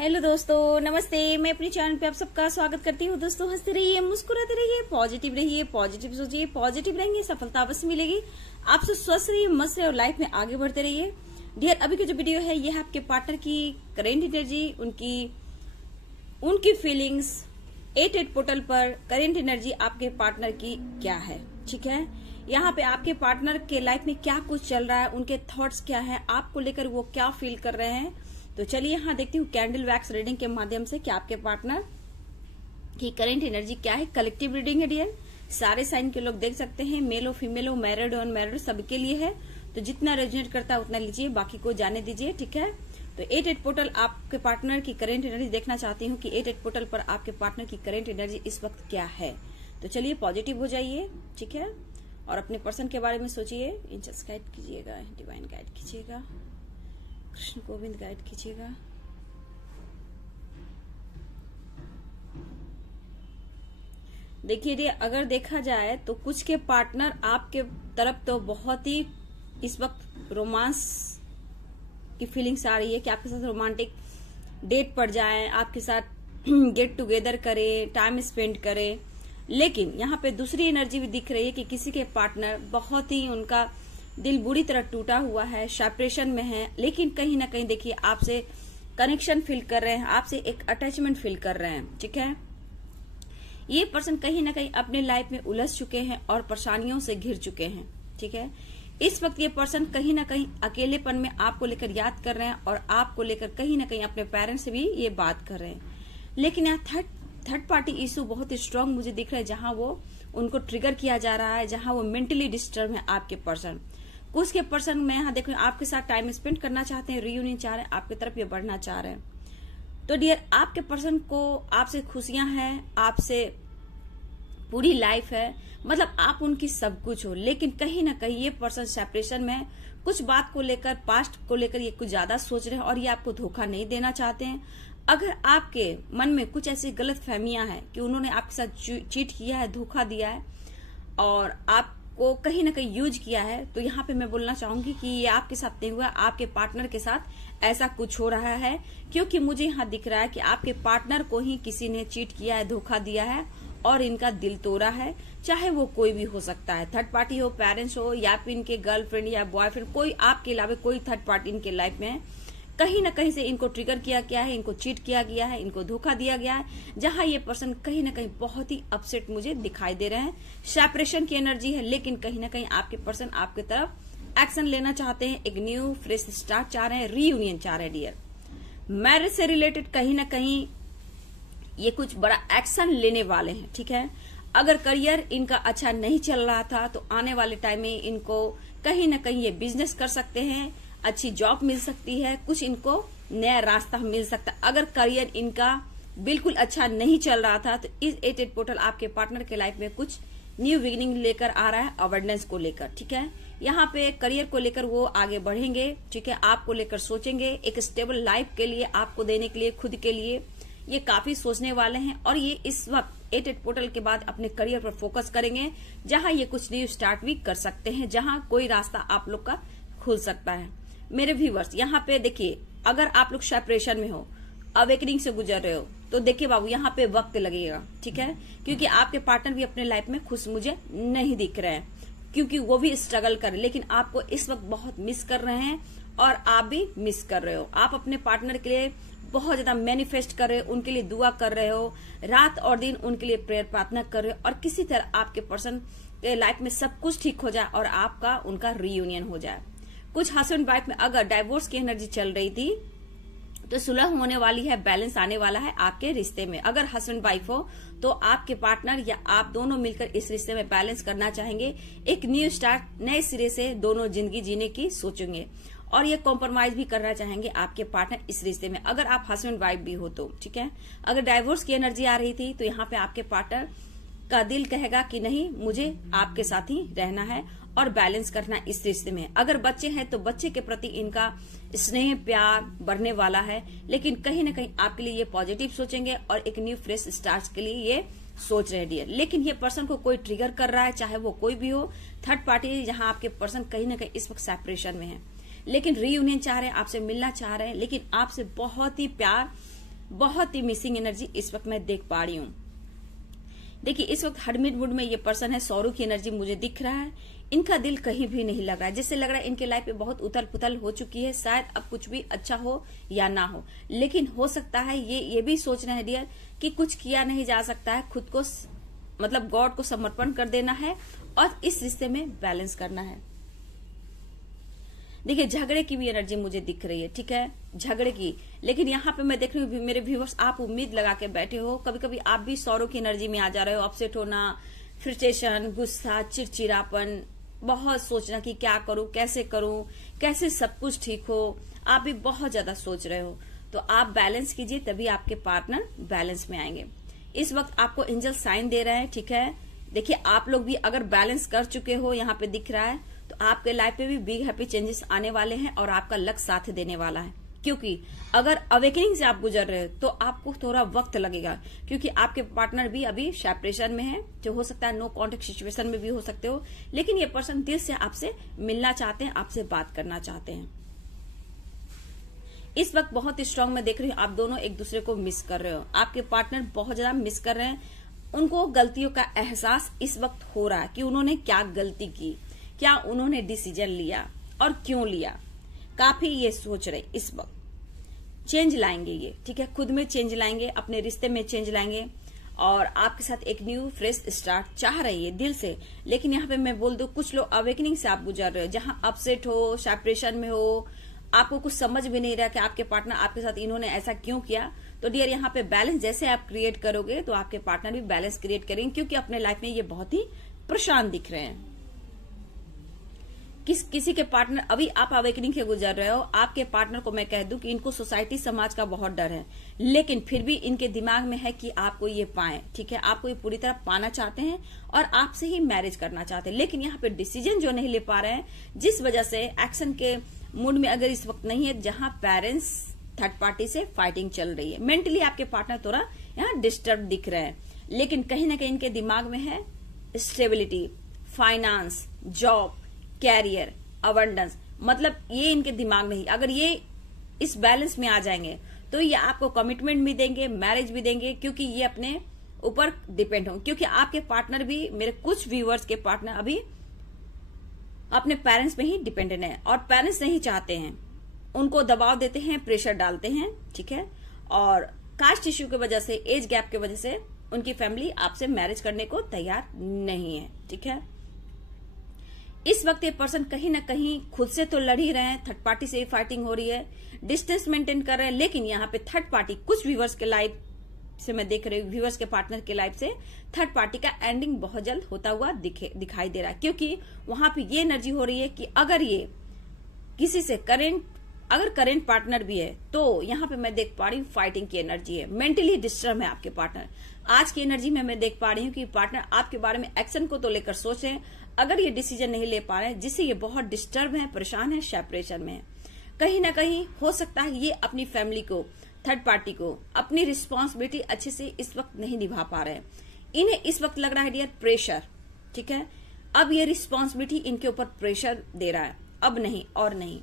Hello दोस्तों, नमस्ते। मैं अपने चैनल पे आप सबका स्वागत करती हूँ। दोस्तों, हंसते रहिए, मुस्कुराते रहिए, पॉजिटिव रहिए, पॉजिटिव सोचिए, पॉजिटिव रहेंगे, सफलता अवश्य मिलेगी। आपसे स्वस्थ रहिए, मस्त रहिए और लाइफ में आगे बढ़ते रहिए। डियर, अभी की जो वीडियो है ये है आपके पार्टनर की करेंट एनर्जी, उनकी फीलिंग्स 8 पोर्टल पर करेंट एनर्जी आपके पार्टनर की क्या है। ठीक है, यहाँ पे आपके पार्टनर के लाइफ में क्या कुछ चल रहा है, उनके थॉट्स क्या है, आपको लेकर वो क्या फील कर रहे हैं। तो चलिए यहाँ देखती हूँ कैंडल वैक्स रीडिंग के माध्यम से कि आपके पार्टनर की करेंट एनर्जी क्या है। कलेक्टिव रीडिंग है डियर, सारे साइन के लोग देख सकते हैं, मेल हो फीमेल हो, मैरिड हो अनमैरिड, सबके लिए है। तो जितना रेजोनेट करता है उतना लीजिए, बाकी को जाने दीजिए। ठीक है, तो 8 पोर्टल आपके पार्टनर की करेंट एनर्जी देखना चाहती हूँ कि 8 पोर्टल पर आपके पार्टनर की करेंट एनर्जी इस वक्त क्या है। तो चलिए पॉजिटिव हो जाइए, ठीक है, और अपने पर्सन के बारे में सोचिए। एंजल्स गाइड कीजिएगा, डिवाइन गाइड कीजिएगा, कृष्ण गोविंद गाइड कीजिएगा। देखिए, अगर देखा जाए तो कुछ के पार्टनर आपके तरफ तो बहुत ही इस वक्त रोमांस की फीलिंग्स आ रही है कि आपके साथ रोमांटिक डेट पड़ जाए, आपके साथ गेट टुगेदर करे, टाइम स्पेंड करे। लेकिन यहाँ पे दूसरी एनर्जी भी दिख रही है कि किसी के पार्टनर बहुत ही उनका दिल बुरी तरह टूटा हुआ है, सेपरेशन में है, लेकिन कहीं ना कहीं देखिए आपसे कनेक्शन फील कर रहे हैं, आपसे एक अटैचमेंट फील कर रहे हैं। ठीक है, ये पर्सन कहीं ना कहीं अपने लाइफ में उलझ चुके हैं और परेशानियों से घिर चुके हैं। ठीक है, इस वक्त ये पर्सन कहीं ना कहीं अकेलेपन में आपको लेकर याद कर रहे हैं और आपको लेकर कहीं ना कहीं अपने पेरेंट्स से भी ये बात कर रहे हैं। लेकिन यहाँ थर्ड पार्टी इशू बहुत ही स्ट्रांग मुझे दिख रहा है, जहां वो उनको ट्रिगर किया जा रहा है, जहां वो मेंटली डिस्टर्ब है आपके पर्सन। कुछ के पर्सन में यहाँ देखो आपके साथ टाइम स्पेंड करना चाहते हैं, रियूनियन चाह रहे हैं, आपकी तरफ ये बढ़ना चाह रहे हैं। तो डियर, आपके पर्सन को आपसे खुशियां हैं, आपसे पूरी लाइफ है, मतलब आप उनकी सब कुछ हो। लेकिन कहीं ना कहीं ये पर्सन सेपरेशन में कुछ बात को लेकर, पास्ट को लेकर ये कुछ ज्यादा सोच रहे हैं और ये आपको धोखा नहीं देना चाहते हैं। अगर आपके मन में कुछ ऐसी गलत फहमियां हैं कि उन्होंने आपके साथ चीट किया है, धोखा दिया है और आपको कहीं ना कहीं यूज किया है, तो यहाँ पे मैं बोलना चाहूंगी कि ये आपके साथ नहीं हुआ, आपके पार्टनर के साथ ऐसा कुछ हो रहा है। क्योंकि मुझे यहाँ दिख रहा है कि आपके पार्टनर को ही किसी ने चीट किया है, धोखा दिया है और इनका दिल तोड़ा है। चाहे वो कोई भी हो सकता है, थर्ड पार्टी हो, पेरेंट्स हो, या फिर इनके गर्लफ्रेंड या बॉयफ्रेंड, कोई आपके अलावा कोई थर्ड पार्टी इनके लाइफ में है। कहीं ना कहीं से इनको ट्रिगर किया गया है, इनको चीट किया गया है, इनको धोखा दिया गया है, जहां ये पर्सन कहीं ना कहीं बहुत ही अपसेट मुझे दिखाई दे रहे हैं। सेपरेशन की एनर्जी है, लेकिन कहीं ना कहीं आपके पर्सन आपके तरफ एक्शन लेना चाहते हैं, एक न्यू फ्रेश स्टार्ट चाह रहे हैं, रीयूनियन चाह रहे हैं। डियर, मैरिज से रिलेटेड कहीं ना कहीं ये कुछ बड़ा एक्शन लेने वाले हैं। ठीक है, अगर करियर इनका अच्छा नहीं चल रहा था तो आने वाले टाइम में इनको कहीं ना कहीं ये बिजनेस कर सकते हैं, अच्छी जॉब मिल सकती है, कुछ इनको नया रास्ता मिल सकता है। अगर करियर इनका बिल्कुल अच्छा नहीं चल रहा था तो इस 8 पोर्टल आपके पार्टनर के लाइफ में कुछ न्यू बिगिनिंग लेकर आ रहा है, अवेयरनेस को लेकर। ठीक है, यहाँ पे करियर को लेकर वो आगे बढ़ेंगे। ठीक है, आपको लेकर सोचेंगे, एक स्टेबल लाइफ के लिए, आपको देने के लिए, खुद के लिए ये काफी सोचने वाले हैं। और ये इस वक्त 8 पोर्टल के बाद अपने करियर पर फोकस करेंगे, जहां ये कुछ न्यू स्टार्ट भी कर सकते हैं, जहां कोई रास्ता आप लोग का खुल सकता है। मेरे व्यूवर्स, यहाँ पे देखिए, अगर आप लोग सेपरेशन में हो, अवेकनिंग से गुजर रहे हो, तो देखिए बाबू, यहाँ पे वक्त लगेगा। ठीक है, क्योंकि आपके पार्टनर भी अपने लाइफ में खुश मुझे नहीं दिख रहे हैं, क्योंकि वो भी स्ट्रगल कर रहे, लेकिन आपको इस वक्त बहुत मिस कर रहे हैं और आप भी मिस कर रहे हो। आप अपने पार्टनर के लिए बहुत ज्यादा मैनिफेस्ट कर रहे हो, उनके लिए दुआ कर रहे हो, रात और दिन उनके लिए प्रेयर प्रार्थना कर रहे हो, और किसी तरह आपके पर्सन के लाइफ में सब कुछ ठीक हो जाए और आपका उनका रीयूनियन हो जाए। कुछ हस्बैंड वाइफ में अगर डाइवोर्स की एनर्जी चल रही थी तो सुलह होने वाली है, बैलेंस आने वाला है आपके रिश्ते में। अगर हस्बैंड वाइफ हो तो आपके पार्टनर या आप दोनों मिलकर इस रिश्ते में बैलेंस करना चाहेंगे, एक न्यू स्टार्ट, नए सिरे से दोनों जिंदगी जीने की सोचेंगे और ये कॉम्प्रोमाइज भी करना चाहेंगे आपके पार्टनर इस रिश्ते में, अगर आप हस्बैंड वाइफ भी हो तो। ठीक है, अगर डाइवोर्स की एनर्जी आ रही थी तो यहाँ पे आपके पार्टनर का दिल कहेगा कि नहीं, मुझे आपके साथ ही रहना है और बैलेंस करना इस रिश्ते में। अगर बच्चे हैं तो बच्चे के प्रति इनका स्नेह प्यार बढ़ने वाला है, लेकिन कहीं ना कहीं आपके लिए ये पॉजिटिव सोचेंगे और एक न्यू फ्रेश स्टार्ट के लिए ये सोच रहे डियर। लेकिन ये पर्सन को कोई ट्रिगर कर रहा है, चाहे वो कोई भी हो, थर्ड पार्टी, जहां आपके पर्सन कहीं ना कहीं इस वक्त सेपरेशन में है, लेकिन रीयूनियन चाह रहे हैं, आपसे मिलना चाह रहे हैं, लेकिन आपसे बहुत ही प्यार बहुत ही मिसिंग एनर्जी इस वक्त मैं देख पा रही हूँ। देखिए इस वक्त हरमिट मूड में ये पर्सन है, सौरव की एनर्जी मुझे दिख रहा है। इनका दिल कहीं भी नहीं लग रहा है, जैसे लग रहा है इनके लाइफ में बहुत उथल पुथल हो चुकी है। शायद अब कुछ भी अच्छा हो या ना हो, लेकिन हो सकता है ये भी सोच रहे हैं डियर कि कुछ किया नहीं जा सकता है, खुद को मतलब गॉड को समर्पण कर देना है और इस रिश्ते में बैलेंस करना है। देखिए झगड़े की भी एनर्जी मुझे दिख रही है, ठीक है, झगड़े की। लेकिन यहाँ पे मैं देख रही हूँ मेरे व्यूवर्स, आप उम्मीद लगा के बैठे हो। कभी कभी आप भी सौरों की एनर्जी में आ जा रहे हो, अपसेट होना, फ्रस्ट्रेशन, गुस्सा, चिड़चिड़ापन, बहुत सोचना कि क्या करूं, कैसे सब कुछ ठीक हो। आप भी बहुत ज्यादा सोच रहे हो। तो आप बैलेंस कीजिए, तभी आपके पार्टनर बैलेंस में आएंगे। इस वक्त आपको एंजल साइन दे रहा है, ठीक है। देखिए आप लोग भी अगर बैलेंस कर चुके हो, यहाँ पे दिख रहा है, तो आपके लाइफ में भी बिग हैप्पी चेंजेस आने वाले हैं और आपका लक साथ देने वाला है। क्योंकि अगर अवेकनिंग से आप गुजर रहे हो तो आपको थोड़ा वक्त लगेगा, क्योंकि आपके पार्टनर भी अभी सेपरेशन में है, जो हो सकता है नो कॉन्टेक्ट सिचुएशन में भी हो सकते हो। लेकिन ये पर्सन दिल से आपसे मिलना चाहते हैं, आपसे बात करना चाहते हैं। इस वक्त बहुत स्ट्रांग मैं देख रही हूँ, आप दोनों एक दूसरे को मिस कर रहे हो। आपके पार्टनर बहुत ज्यादा मिस कर रहे हैं। उनको गलतियों का एहसास इस वक्त हो रहा है कि उन्होंने क्या गलती की, क्या उन्होंने डिसीजन लिया और क्यों लिया। काफी ये सोच रहे इस वक्त। चेंज लाएंगे ये, ठीक है, खुद में चेंज लाएंगे, अपने रिश्ते में चेंज लाएंगे और आपके साथ एक न्यू फ्रेश स्टार्ट चाह रही है दिल से। लेकिन यहाँ पे मैं बोल दूं, कुछ लोग अवेकनिंग से आप गुजर रहे हो, जहां अपसेट हो, सेपरेशन में हो, आपको कुछ समझ भी नहीं रहा कि आपके पार्टनर आपके साथ इन्होंने ऐसा क्यों किया। तो डियर यहाँ पे बैलेंस जैसे आप क्रिएट करोगे तो आपके पार्टनर भी बैलेंस क्रिएट करेंगे, क्योंकि अपने लाइफ में ये बहुत ही परेशान दिख रहे हैं। किसी के पार्टनर अभी आप अवेकनिंग से गुजर रहे हो, आपके पार्टनर को मैं कह दूं कि इनको सोसाइटी समाज का बहुत डर है, लेकिन फिर भी इनके दिमाग में है कि आपको ये पाए, ठीक है, आपको ये पूरी तरह पाना चाहते हैं और आपसे ही मैरिज करना चाहते हैं। लेकिन यहाँ पे डिसीजन जो नहीं ले पा रहे हैं, जिस वजह से एक्शन के मूड में अगर इस वक्त नहीं है, जहां पेरेंट्स थर्ड पार्टी से फाइटिंग चल रही है। मेंटली आपके पार्टनर थोड़ा यहाँ डिस्टर्ब दिख रहे हैं, लेकिन कहीं ना कहीं इनके दिमाग में है stability, finance, job, career, abundance. मतलब ये इनके दिमाग में ही, अगर ये इस बैलेंस में आ जाएंगे तो ये आपको कमिटमेंट भी देंगे, मैरिज भी देंगे, क्योंकि ये अपने ऊपर डिपेंड होंगे। क्योंकि आपके पार्टनर भी, मेरे कुछ व्यूअर्स के पार्टनर अभी अपने पेरेंट्स पे ही डिपेंडेंट है और पेरेंट्स नहीं चाहते हैं, उनको दबाव देते हैं, प्रेशर डालते हैं, ठीक है। और कास्ट इश्यू की वजह से, एज गैप की वजह से उनकी फैमिली आपसे मैरिज करने को तैयार नहीं है, ठीक है। इस वक्त ये पर्सन कहीं ना कहीं खुद से तो लड़ ही रहे हैं, थर्ड पार्टी से ही फाइटिंग हो रही है, डिस्टेंस मेंटेन कर रहे हैं। लेकिन यहाँ पे थर्ड पार्टी, कुछ व्यूवर्स के लाइफ से मैं देख रही हूँ, व्यूवर्स के पार्टनर के लाइफ से थर्ड पार्टी का एंडिंग बहुत जल्द होता हुआ दिखाई दे रहा है। क्योंकि वहां पे ये एनर्जी हो रही है कि अगर ये किसी से अगर करेंट पार्टनर भी है, तो यहाँ पे मैं देख पा रही हूँ फाइटिंग की एनर्जी है, मेंटली डिस्टर्ब है आपके पार्टनर। आज की एनर्जी में मैं देख पा रही हूँ कि पार्टनर आपके बारे में एक्शन को तो लेकर सोच रहे हैं, अगर ये डिसीजन नहीं ले पा रहे हैं, जिससे ये बहुत डिस्टर्ब है, परेशान है, सेपरेशन में है। कहीं ना कहीं हो सकता है ये अपनी फैमिली को, थर्ड पार्टी को, अपनी रिस्पॉन्सिबिलिटी अच्छे से इस वक्त नहीं निभा पा रहे हैं। इन्हें इस वक्त लग रहा है डियर प्रेशर, ठीक है। अब ये रिस्पॉन्सिबिलिटी इनके ऊपर प्रेशर दे रहा है, अब नहीं और नहीं।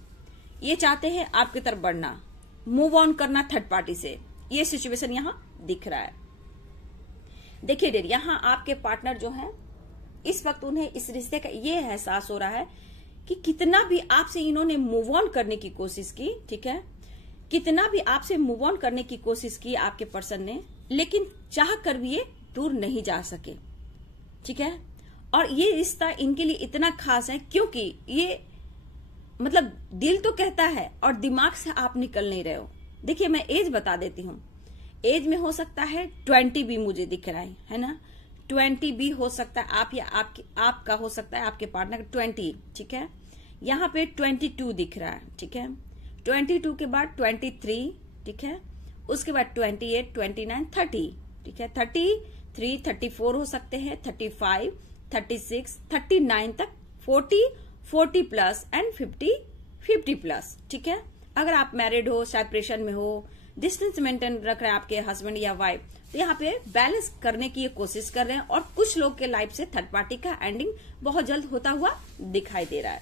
ये चाहते हैं आपकी तरफ बढ़ना, मूव ऑन करना थर्ड पार्टी से। ये सिचुएशन यहाँ दिख रहा है। देखिए डियर, यहाँ आपके पार्टनर जो है, इस वक्त उन्हें इस रिश्ते का ये एहसास हो रहा है कि कितना भी आपसे इन्होंने मूव ऑन करने की कोशिश की, ठीक है, कितना भी आपसे मूव ऑन करने की कोशिश की आपके पर्सन ने, लेकिन चाह कर भी ये दूर नहीं जा सके, ठीक है। और ये रिश्ता इनके लिए इतना खास है क्योंकि ये मतलब दिल तो कहता है और दिमाग से आप निकल नहीं रहे हो। देखिए मैं एज बता देती हूँ, एज में हो सकता है 20 भी मुझे दिख रहा है ना, 20 भी हो सकता है आप या आपका हो सकता है आपके पार्टनर का 20, ठीक है। यहाँ पे 22 दिख रहा है, ठीक है। 22 के बाद 23, ठीक है, उसके बाद 28, 29, 30, ठीक है, 33, 34 हो सकते हैं, 35, 36, 39 तक, 40 प्लस एंड 50 प्लस, ठीक है। अगर आप मैरिड हो, सेपरेशन में हो, डिस्टेंस मेंटेन रख रहे हैं आपके हस्बैंड या वाइफ, तो यहाँ पे बैलेंस करने की ये कोशिश कर रहे हैं। और कुछ लोग के लाइफ से थर्ड पार्टी का एंडिंग बहुत जल्द होता हुआ दिखाई दे रहा है।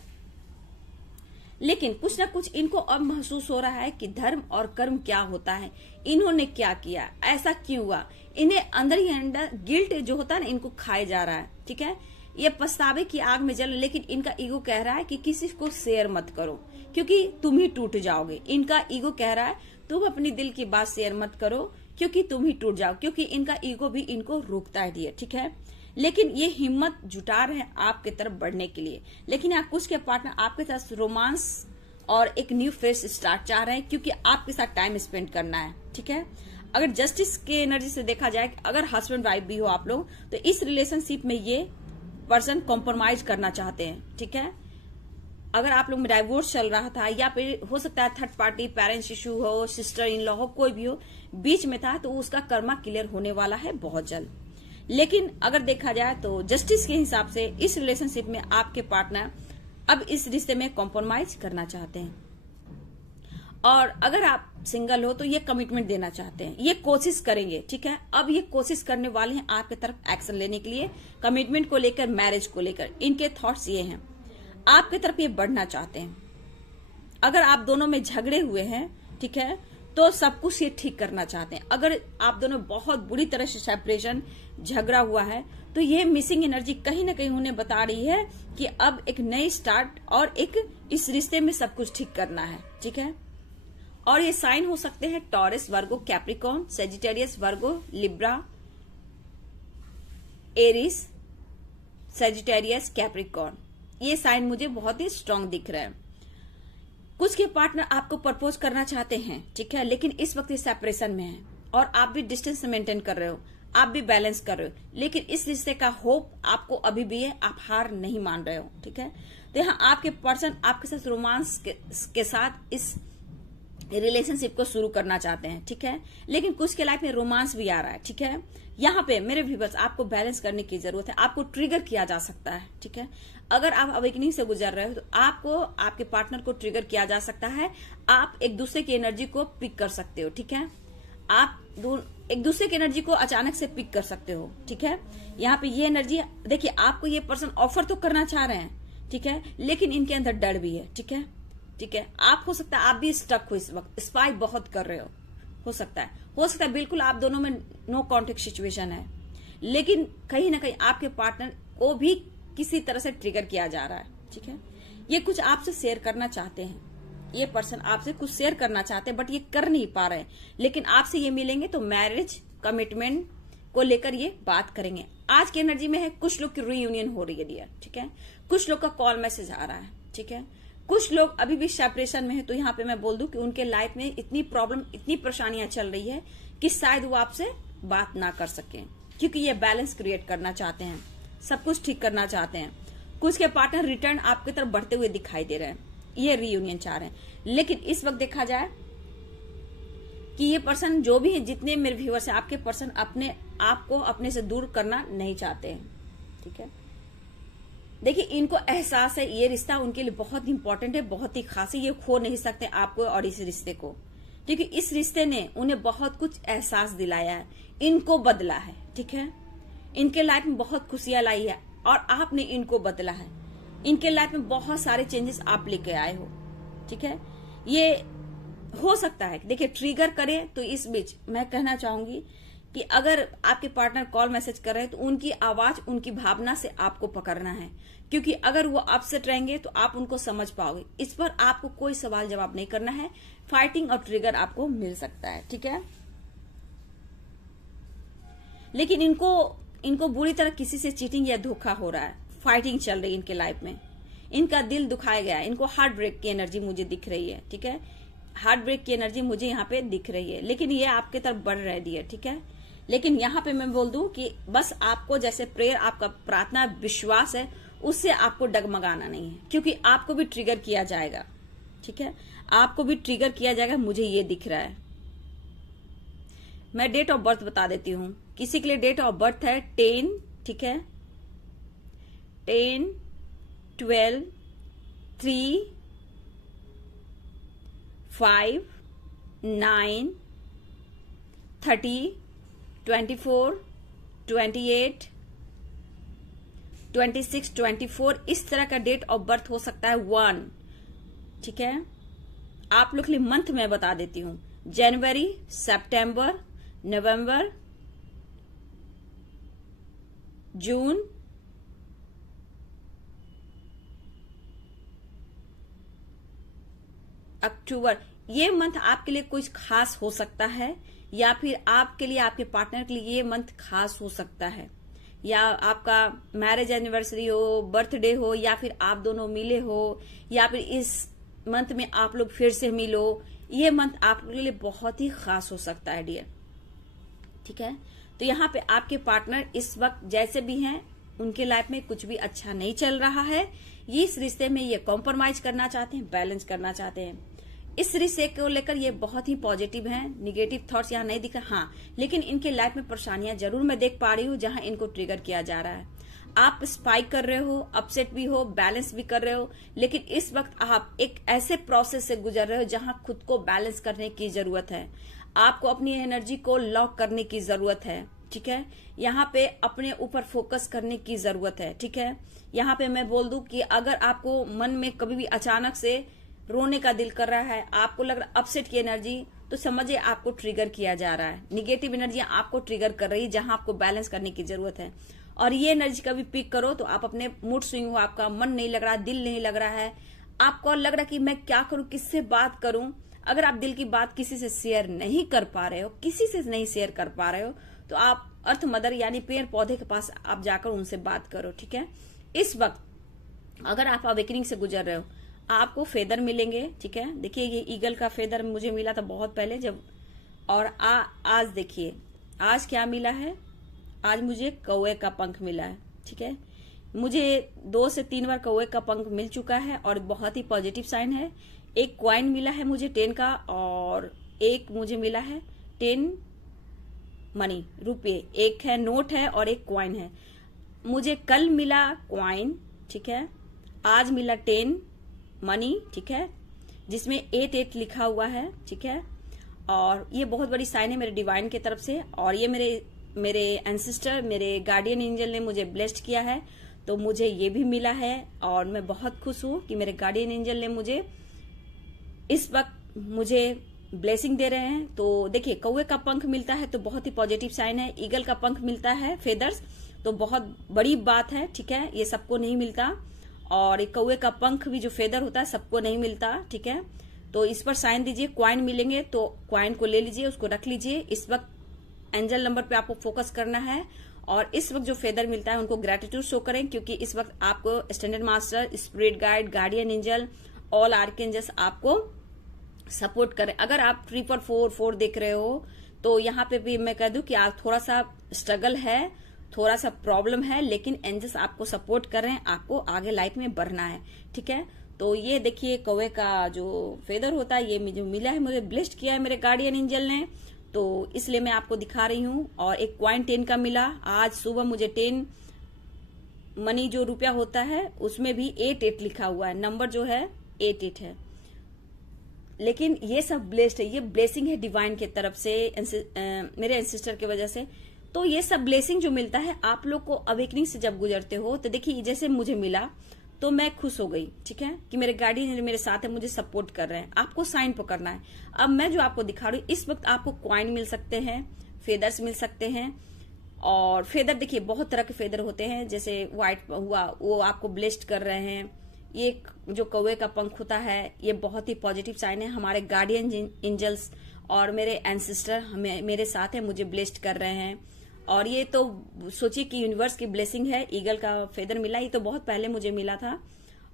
लेकिन कुछ ना कुछ इनको अब महसूस हो रहा है कि धर्म और कर्म क्या होता है, इन्होंने क्या किया, ऐसा क्यों हुआ। इन्हें अंदर ही अंदर गिल्ट जो होता है ना, इनको खाए जा रहा है। ठीक है, ये पछतावे की आग में जल, लेकिन इनका ईगो कह रहा है कि किसी को शेयर मत करो क्योंकि तुम ही टूट जाओगे। इनका ईगो कह रहा है तुम अपनी दिल की बात शेयर मत करो क्योंकि तुम ही टूट जाओ, क्योंकि इनका ईगो भी इनको रोकता है डियर। ठीक है, लेकिन ये हिम्मत जुटा रहे हैं आपके तरफ बढ़ने के लिए। लेकिन यहाँ कुछ के पार्टनर आपके साथ रोमांस और एक न्यू फेस स्टार्ट चाह रहे हैं क्योंकि आपके साथ टाइम स्पेंड करना है। ठीक है, अगर जस्टिस के एनर्जी से देखा जाए, अगर हस्बैंड वाइफ भी हो आप लोग, तो इस रिलेशनशिप में ये पर्सन कॉम्प्रोमाइज करना चाहते हैं। ठीक है, अगर आप लोग में डाइवोर्स चल रहा था या फिर हो सकता है थर्ड पार्टी पेरेंट्स इशू हो, सिस्टर इन लॉ हो, कोई भी हो बीच में था, तो उसका कर्मा क्लियर होने वाला है बहुत जल्द। लेकिन अगर देखा जाए तो जस्टिस के हिसाब से इस रिलेशनशिप में आपके पार्टनर अब इस रिश्ते में कॉम्प्रोमाइज करना चाहते हैं। और अगर आप सिंगल हो तो ये कमिटमेंट देना चाहते हैं, ये कोशिश करेंगे। ठीक है, अब ये कोशिश करने वाले हैं आपके तरफ एक्शन लेने के लिए, कमिटमेंट को लेकर, मैरिज को लेकर। इनके थॉट्स ये हैं, आपके तरफ ये बढ़ना चाहते हैं। अगर आप दोनों में झगड़े हुए हैं, ठीक है, तो सब कुछ ये ठीक करना चाहते हैं। अगर आप दोनों बहुत बुरी तरह से सेपरेशन, झगड़ा हुआ है, तो ये मिसिंग एनर्जी कहीं ना कहीं उन्हें बता रही है कि अब एक नई स्टार्ट और एक इस रिश्ते में सब कुछ ठीक करना है। ठीक है, और ये साइन हो सकते हैं टॉरस, वर्गो, कैप्रिकॉर्न, सेजिटेरियस, वर्गो, लिब्रा, एरिस, सेजिटेरियस, कैप्रिकॉर्न। ये साइन मुझे बहुत ही स्ट्रांग दिख रहे हैं। कुछ के पार्टनर आपको प्रपोज करना चाहते हैं, ठीक है, लेकिन इस वक्त ये सेपरेशन में है और आप भी डिस्टेंस मेंटेन कर रहे हो, आप भी बैलेंस कर रहे हो, लेकिन इस रिश्ते का होप आपको अभी भी है, आप हार नहीं मान रहे हो। ठीक है, तो यहाँ आपके पर्सन आपके साथ रोमांस के साथ इस रिलेशनशिप को शुरू करना चाहते हैं। ठीक है, लेकिन कुछ के लाइफ में रोमांस भी आ रहा है। ठीक है, यहाँ पे मेरे व्यूअर्स आपको बैलेंस करने की जरूरत है, आपको ट्रिगर किया जा सकता है। ठीक है, अगर आप अवेकनिंग से गुजर रहे हो तो आपको आपके पार्टनर को ट्रिगर किया जा सकता है, आप एक दूसरे की एनर्जी को पिक कर सकते हो। ठीक है, आप एक दूसरे की एनर्जी को अचानक से पिक कर सकते हो। ठीक है, यहाँ पे ये एनर्जी देखिए, आपको ये पर्सन ऑफर तो करना चाह रहे हैं, ठीक है, लेकिन इनके अंदर डर भी है। ठीक है, ठीक है, आप हो सकता है आप भी स्टक हो इस वक्त, स्पाई बहुत कर रहे हो सकता है बिल्कुल आप दोनों में नो कॉन्टेक्ट सिचुएशन है, लेकिन कहीं ना कहीं आपके पार्टनर को भी किसी तरह से ट्रिगर किया जा रहा है। ठीक है, ये कुछ आपसे शेयर करना चाहते हैं, ये पर्सन आपसे कुछ शेयर करना चाहते हैं, बट ये कर नहीं पा रहे हैं, लेकिन आपसे ये मिलेंगे तो मैरिज कमिटमेंट को लेकर ये बात करेंगे। आज की एनर्जी में है कुछ लोग की रीयूनियन हो रही है डियर। ठीक है, कुछ लोग का कॉल मैसेज आ रहा है। ठीक है, कुछ लोग अभी भी सेपरेशन में है, तो यहाँ पे मैं बोल दूं कि उनके लाइफ में इतनी प्रॉब्लम, इतनी परेशानियां चल रही है कि शायद वो आपसे बात ना कर सके, क्योंकि ये बैलेंस क्रिएट करना चाहते हैं, सब कुछ ठीक करना चाहते हैं। कुछ के पार्टनर रिटर्न आपकी तरफ बढ़ते हुए दिखाई दे रहे हैं, ये रीयूनियन चाह रहे हैं। लेकिन इस वक्त देखा जाए कि ये पर्सन जो भी है, जितने मेरे व्यूअर्स हैं, आपके पर्सन अपने आप को अपने से दूर करना नहीं चाहते हैं। ठीक है, देखिए, इनको एहसास है ये रिश्ता उनके लिए बहुत इंपॉर्टेंट है, बहुत ही खास है, ये खो नहीं सकते आपको और इस रिश्ते को, क्योंकि इस रिश्ते ने उन्हें बहुत कुछ एहसास दिलाया है, इनको बदला है। ठीक है, इनके लाइफ में बहुत खुशियां लाई है और आपने इनको बदला है, इनके लाइफ में बहुत सारे चेंजेस आप लेके आए हो। ठीक है, ये हो सकता है देखिए ट्रिगर करे, तो इस बीच मैं कहना चाहूंगी कि अगर आपके पार्टनर कॉल मैसेज कर रहे हैं तो उनकी आवाज, उनकी भावना से आपको पकड़ना है, क्योंकि अगर वो अपसेट रहेंगे तो आप उनको समझ पाओगे। इस पर आपको कोई सवाल जवाब नहीं करना है, फाइटिंग और ट्रिगर आपको मिल सकता है। ठीक है, लेकिन इनको बुरी तरह किसी से चीटिंग या धोखा हो रहा है, फाइटिंग चल रही है इनके लाइफ में, इनका दिल दुखाया गया है, इनको हार्ट ब्रेक की एनर्जी मुझे दिख रही है। ठीक है, हार्ट ब्रेक की एनर्जी मुझे यहाँ पे दिख रही है, लेकिन ये आपके तरफ बढ़ रही है। ठीक है, लेकिन यहाँ पे मैं बोल दूं कि बस आपको जैसे प्रेयर, आपका प्रार्थना, विश्वास है, उससे आपको डगमगाना नहीं है, क्योंकि आपको भी ट्रिगर किया जाएगा। ठीक है, आपको भी ट्रिगर किया जाएगा, मुझे ये दिख रहा है। मैं डेट ऑफ बर्थ बता देती हूँ, किसी के लिए डेट ऑफ बर्थ है 10, ठीक है, 10, 12, 3, 5, 9, 30, 24, 28, 26, 24, इस तरह का डेट ऑफ बर्थ हो सकता है 1। ठीक है। आप लोग के लिए मंथ मैं बता देती हूँ, जनवरी, सितंबर, नवंबर, जून, अक्टूबर। ये मंथ आपके लिए कुछ खास हो सकता है, या फिर आपके लिए, आपके पार्टनर के लिए ये मंथ खास हो सकता है, या आपका मैरिज एनिवर्सरी हो, बर्थडे हो, या फिर आप दोनों मिले हो, या फिर इस मंथ में आप लोग फिर से मिलो। ये मंथ आपके लिए बहुत ही खास हो सकता है डियर, ठीक है। तो यहाँ पे आपके पार्टनर इस वक्त जैसे भी हैं, उनके लाइफ में कुछ भी अच्छा नहीं चल रहा है। ये इस रिश्ते में ये कॉम्प्रोमाइज करना चाहते हैं, बैलेंस करना चाहते हैं। इस रिश्ते को लेकर ये बहुत ही पॉजिटिव हैं, निगेटिव थॉट्स यहाँ नहीं दिख रहे। हाँ, लेकिन इनके लाइफ में परेशानियां जरूर मैं देख पा रही हूँ, जहां इनको ट्रिगर किया जा रहा है। आप स्पाइक कर रहे हो, अपसेट भी हो, बैलेंस भी कर रहे हो, लेकिन इस वक्त आप एक ऐसे प्रोसेस से गुजर रहे हो जहां खुद को बैलेंस करने की जरूरत है। आपको अपनी एनर्जी को लॉक करने की जरूरत है, ठीक है। यहाँ पे अपने ऊपर फोकस करने की जरूरत है, ठीक है। यहाँ पे मैं बोल दूं कि अगर आपको मन में कभी भी अचानक से रोने का दिल कर रहा है, आपको लग रहा है अपसेट की एनर्जी, तो समझिए आपको ट्रिगर किया जा रहा है। निगेटिव एनर्जी आपको ट्रिगर कर रही है, जहां आपको बैलेंस करने की जरूरत है। और ये एनर्जी कभी पिक करो तो आप अपने मूड स्विंग हो, आपका मन नहीं लग रहा, दिल नहीं लग रहा है, आपको लग रहा कि मैं क्या करूं, किससे बात करूं। अगर आप दिल की बात किसी से शेयर नहीं कर पा रहे हो, किसी से नहीं शेयर कर पा रहे हो, तो आप अर्थ मदर यानी पेड़ पौधे के पास आप जाकर उनसे बात करो, ठीक है। इस वक्त अगर आप अवेकनिंग से गुजर रहे हो, आपको फेदर मिलेंगे, ठीक है। देखिए ये ईगल का फेदर मुझे मिला था बहुत पहले जब, और आज देखिए आज क्या मिला है, आज मुझे कौवे का पंख मिला है, ठीक है। मुझे 2 से 3 बार कौवे का पंख मिल चुका है और बहुत ही पॉजिटिव साइन है। एक क्वाइन मिला है मुझे 10 का, और एक मुझे मिला है 10 मनी, रुपये। एक है नोट है और एक क्वाइन है। मुझे कल मिला क्वाइन, ठीक है, आज मिला 10 मनी, ठीक है, जिसमें 8 लिखा हुआ है, ठीक है। और ये बहुत बड़ी साइन है मेरे डिवाइन की तरफ से, और ये मेरे एंसेस्टर, मेरे गार्डियन एंजल ने मुझे ब्लेस्ड किया है, तो मुझे ये भी मिला है। और मैं बहुत खुश हूं कि मेरे गार्डियन एंजल ने मुझे इस वक्त मुझे ब्लेसिंग दे रहे हैं। तो देखिए कौवे का पंख मिलता है तो बहुत ही पॉजिटिव साइन है। ईगल का पंख मिलता है, फेदर्स, तो बहुत बड़ी बात है, ठीक है। ये सबको नहीं मिलता, और एक कौवे का पंख भी जो फेदर होता है सबको नहीं मिलता, ठीक है। तो इस पर साइन दीजिए। क्वाइन मिलेंगे तो क्वाइन को ले लीजिए, उसको रख लीजिए। इस वक्त एंजल नंबर पे आपको फोकस करना है, और इस वक्त जो फेदर मिलता है उनको ग्रेटिट्यूड शो करें, क्योंकि इस वक्त आपको standard master, spirit guide, guardian angel, all archangels आपको सपोर्ट करें। अगर आप 444 देख रहे हो तो यहाँ पे भी मैं कह दूं कि आप थोड़ा सा स्ट्रगल है, थोड़ा सा प्रॉब्लम है, लेकिन एंजल्स आपको सपोर्ट कर रहे हैं, आपको आगे लाइफ में बढ़ना है, ठीक है। तो ये देखिए कौवे का जो फेदर होता है, ये जो मिला है, मुझे ब्लेस्ड किया है मेरे गार्डियन एंजल ने, तो इसलिए मैं आपको दिखा रही हूँ। और एक क्वाइन 10 का मिला, आज सुबह मुझे 10 मनी जो रुपया होता है उसमें भी 8 लिखा हुआ है, नंबर जो है 8 है। लेकिन ये सब ब्लेस्ड है, ये ब्लेसिंग है डिवाइन की तरफ से, मेरे एंसेस्टर की वजह से। तो ये सब ब्लेसिंग जो मिलता है आप लोग को अवेकनिंग से जब गुजरते हो, तो देखिए जैसे मुझे मिला तो मैं खुश हो गई, ठीक है, कि मेरे गार्डियन मेरे साथ है, मुझे सपोर्ट कर रहे हैं। आपको साइन पकड़ना है। अब मैं जो आपको दिखा रही हूँ, इस वक्त आपको क्वाइन मिल सकते हैं, फेदर्स मिल सकते हैं। और फेदर देखिए बहुत तरह के फेदर होते हैं, जैसे व्हाइट हुआ वो आपको ब्लेस्ड कर रहे हैं। ये जो कौवे का पंख होता है ये बहुत ही पॉजिटिव साइन है। हमारे गार्डियन एंजल्स और मेरे एंसेस्टर हमें मेरे साथ है, मुझे ब्लेस्ड कर रहे हैं। और ये तो सोचिए कि यूनिवर्स की ब्लेसिंग है। ईगल का फेदर मिला, ये तो बहुत पहले मुझे मिला था।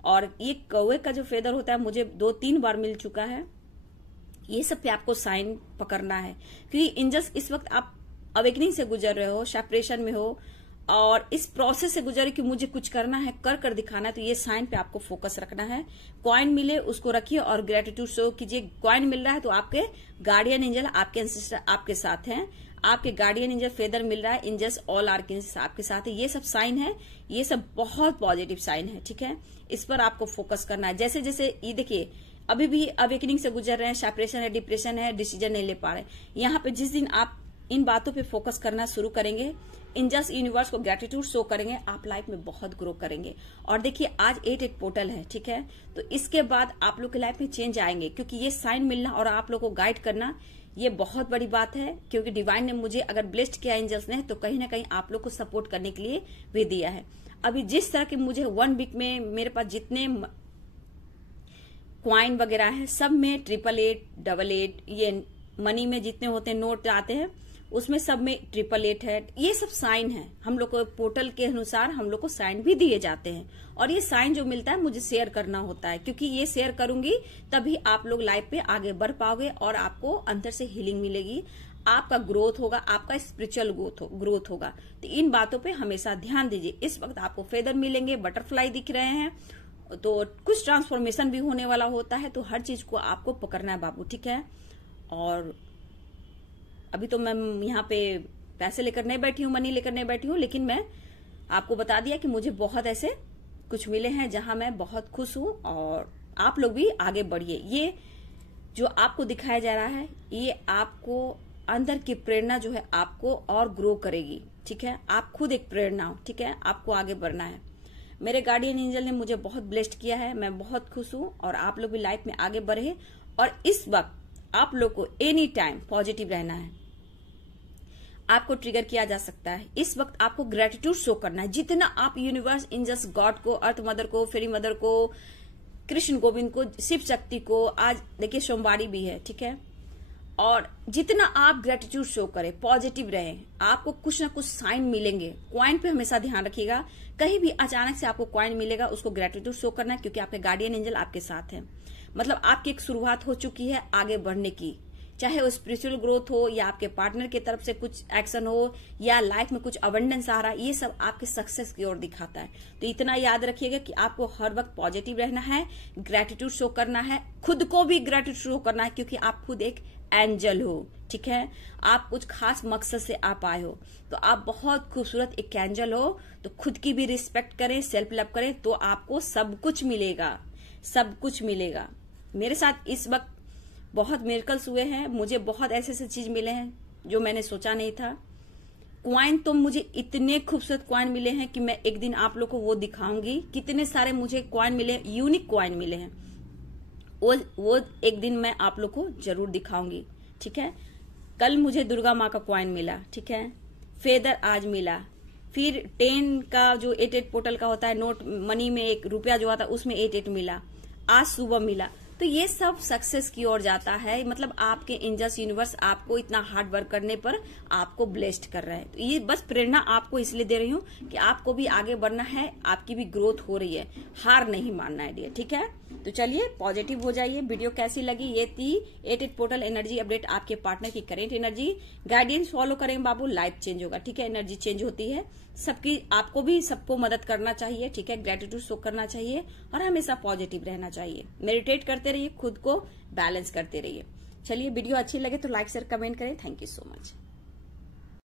और ये कौवे का जो फेदर होता है मुझे 2-3 बार मिल चुका है। ये सब पे आपको साइन पकड़ना है, क्योंकि एंजल्स इस वक्त आप अवेकनिंग से गुजर रहे हो, सेपरेशन में हो, और इस प्रोसेस से गुजरे कि मुझे कुछ करना है, कर दिखाना है, तो ये साइन पे आपको फोकस रखना है। कॉइन मिले उसको रखिए और ग्रेटिट्यूड शो कीजिए। कॉइन मिल रहा है तो आपके गार्डियन एंजल, आपके एंसेस्टर आपके साथ हैं, आपके गार्डियन एंजल फेदर मिल रहा है, एंजल्स ऑल आर्कएंजल्स आपके साथ है। ये सब साइन है, ये सब बहुत पॉजिटिव साइन है, ठीक है। इस पर आपको फोकस करना है। जैसे जैसे ये देखिए अभी भी अवेकनिंग से गुजर रहे हैं, सेपरेशन है, डिप्रेशन है, डिसीजन नहीं ले पा रहे, यहाँ पे जिस दिन आप इन बातों पे फोकस करना शुरू करेंगे, इंजस यूनिवर्स को ग्रेटिट्यूड शो करेंगे, आप लाइफ में बहुत ग्रो करेंगे। और देखिए आज 8 पोर्टल है, ठीक है, तो इसके बाद आप लोग की लाइफ में चेंज आएंगे, क्योंकि ये साइन मिलना और आप लोग को गाइड करना ये बहुत बड़ी बात है। क्योंकि डिवाइन ने मुझे अगर ब्लेस्ड किया एंजल्स ने, तो कहीं ना कहीं आप लोग को सपोर्ट करने के लिए भी दिया है। अभी जिस तरह के मुझे 1 वीक में मेरे पास जितने क्वाइन वगैरह है, सब में 888, 88, ये मनी में जितने होते हैं नोट आते हैं उसमें सब में 888 है। ये सब साइन है, हम लोग को पोर्टल के अनुसार हम लोग को साइन भी दिए जाते हैं। और ये साइन जो मिलता है मुझे शेयर करना होता है, क्योंकि ये शेयर करूंगी तभी आप लोग लाइफ पे आगे बढ़ पाओगे और आपको अंदर से हीलिंग मिलेगी, आपका ग्रोथ होगा, आपका स्पिरिचुअल ग्रोथ होगा। तो इन बातों पे हमेशा ध्यान दीजिए। इस वक्त आपको फेदर मिलेंगे, बटरफ्लाई दिख रहे हैं, तो कुछ ट्रांसफॉर्मेशन भी होने वाला होता है, तो हर चीज को आपको पकड़ना है बाबू, ठीक है। और अभी तो मैं यहाँ पे पैसे लेकर नहीं बैठी हूँ, मनी लेकर नहीं बैठी हूँ, लेकिन मैं आपको बता दिया कि मुझे बहुत ऐसे कुछ मिले हैं जहां मैं बहुत खुश हूँ। और आप लोग भी आगे बढ़िए। ये जो आपको दिखाया जा रहा है ये आपको अंदर की प्रेरणा जो है आपको और ग्रो करेगी, ठीक है। आप खुद एक प्रेरणा हो, ठीक है, आपको आगे बढ़ना है। मेरे गार्डियन एंजल ने मुझे बहुत ब्लेस्ड किया है, मैं बहुत खुश हूँ। और आप लोग भी लाइफ में आगे बढ़े। और इस वक्त आप लोग को एनी टाइम पॉजिटिव रहना है, आपको ट्रिगर किया जा सकता है। इस वक्त आपको ग्रेटिट्यूड शो करना है, जितना आप यूनिवर्स, एंजल्स, गॉड को, अर्थ मदर को, फेरी मदर को, कृष्ण गोविंद को, शिव शक्ति को। आज देखिए सोमवारी भी है, ठीक है। और जितना आप ग्रेटिट्यूड शो करें, पॉजिटिव रहें, आपको कुछ ना कुछ साइन मिलेंगे। क्वाइन पे हमेशा ध्यान रखिएगा, कहीं भी अचानक से आपको क्वाइन मिलेगा उसको ग्रेटिट्यूड शो करना है, क्योंकि आपके गार्डियन एंजल आपके साथ है। मतलब आपकी एक शुरुआत हो चुकी है आगे बढ़ने की, चाहे वो स्पिरिचुअल ग्रोथ हो या आपके पार्टनर की तरफ से कुछ एक्शन हो या लाइफ में कुछ अबंडेंस आ रहा है, ये सब आपके सक्सेस की ओर दिखाता है। तो इतना याद रखिएगा कि आपको हर वक्त पॉजिटिव रहना है, ग्रेटिट्यूड शो करना है, खुद को भी ग्रेटिट्यूड शो करना है, क्योंकि आप खुद एक एंजल हो, ठीक है। आप कुछ खास मकसद से आप आए हो, तो आप बहुत खूबसूरत एक एंजल हो। तो खुद की भी रिस्पेक्ट करें, सेल्फ लव करें, तो आपको सब कुछ मिलेगा, सब कुछ मिलेगा। मेरे साथ इस वक्त बहुत मिरेकल्स हुए हैं, मुझे बहुत ऐसे ऐसे चीज मिले हैं जो मैंने सोचा नहीं था। क्वाइन तो मुझे इतने खूबसूरत क्वाइन मिले हैं कि मैं एक दिन आप लोग को वो दिखाऊंगी। कितने सारे मुझे क्वाइन मिले, यूनिक क्वाइन मिले हैं, वो एक दिन मैं आप लोग को जरूर दिखाऊंगी, ठीक है। कल मुझे दुर्गा माँ का क्वाइन मिला, ठीक है, फेदर आज मिला, फिर 10 का जो 88 पोर्टल का होता है, नोट मनी में 1 रुपया जो आता है उसमें 88 मिला, आज सुबह मिला। तो ये सब सक्सेस की ओर जाता है। मतलब आपके एंजल्स यूनिवर्स आपको इतना हार्ड वर्क करने पर आपको ब्लेस्ड कर रहा है। तो ये बस प्रेरणा आपको इसलिए दे रही हूँ कि आपको भी आगे बढ़ना है, आपकी भी ग्रोथ हो रही है, हार नहीं मानना है डियर, ठीक है। तो चलिए पॉजिटिव हो जाइए। वीडियो कैसी लगी? ये थी 88 पोर्टल एनर्जी अपडेट, आपके पार्टनर की करेंट एनर्जी। गाइडेंस फॉलो करेंगे बाबू, लाइफ चेंज होगा, ठीक है। एनर्जी चेंज होती है सबकी, आपको भी सबको मदद करना चाहिए, ठीक है। ग्रेटिट्यूड शो करना चाहिए और हमेशा पॉजिटिव रहना चाहिए। मेडिटेट करते रहिए, खुद को बैलेंस करते रहिए। चलिए वीडियो अच्छी लगे तो लाइक शेयर कमेंट करें। Thank you so much.